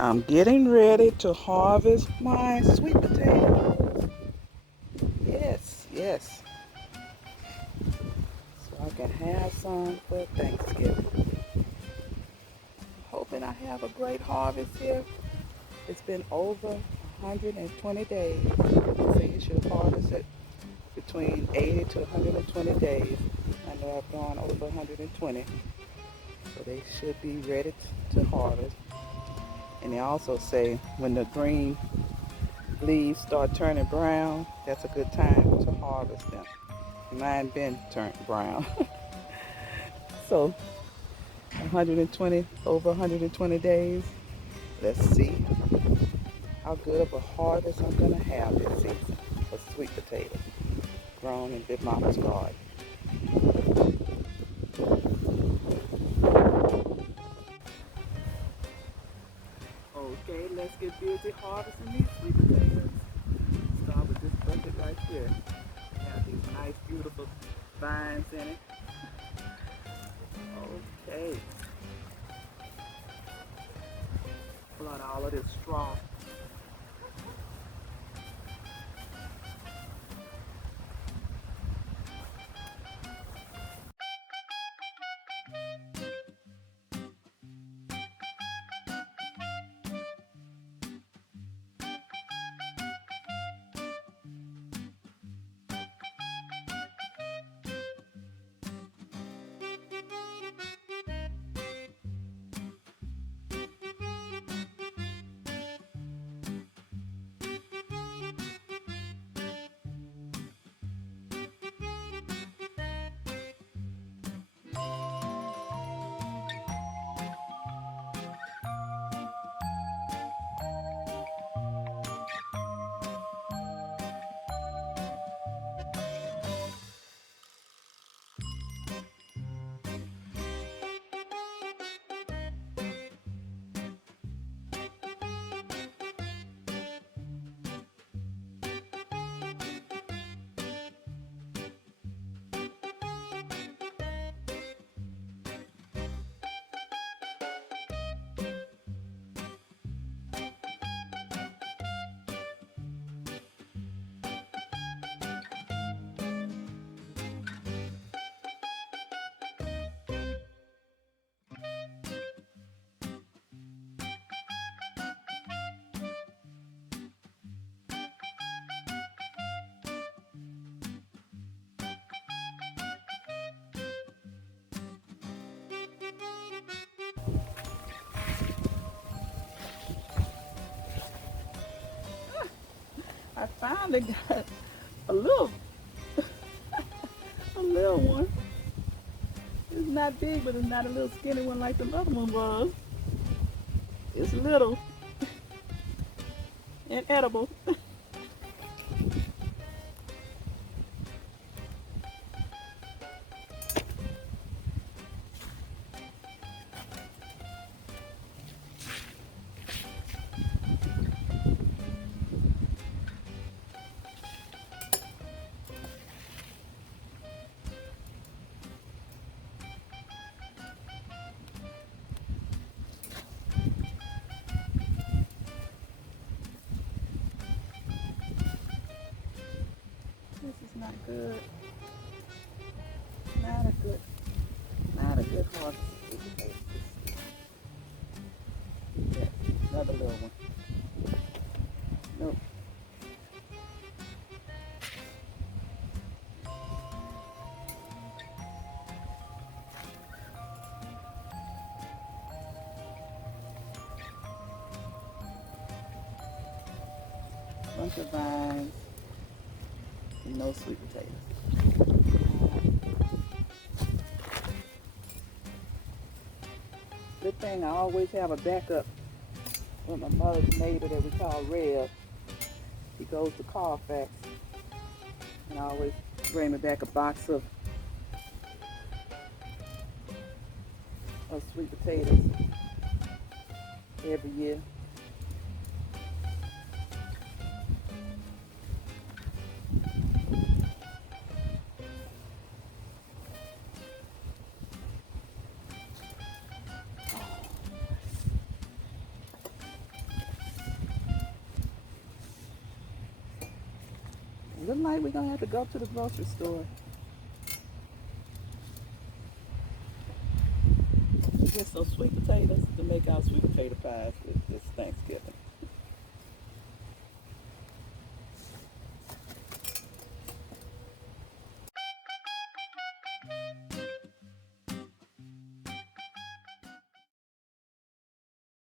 I'm getting ready to harvest my sweet potato. Yes, yes. So I can have some for Thanksgiving. Hoping I have a great harvest here. It's been over 120 days. They say you should harvest it between 80 to 120 days. I know I've gone over 120, so they should be ready to harvest. And they also say when the green leaves start turning brown, that's a good time to harvest them. Mine been turned brown. So 120, over 120 days. Let's see how good of a harvest I'm gonna have this season for sweet potatoes grown in Big Mama's garden. Okay, let's get busy harvesting these sweet potatoes. Start with this bucket right here. Have these nice, beautiful vines in it. Okay, pull out all of this straw. I finally got a little, a little one. It's not big, but it's not a little skinny one like the other one was. It's little and edible. This is not good. Not a good, not a good harvest. Yeah, another little one. Nope. Bunch of vines and no sweet potatoes. Good thing I always have a backup with my mother's neighbor that we call Rev. He goes to Carfax, and I always bring me back a box of sweet potatoes every year. Look like we're gonna have to go to the grocery store. Get some sweet potatoes to make our sweet potato pies with this Thanksgiving.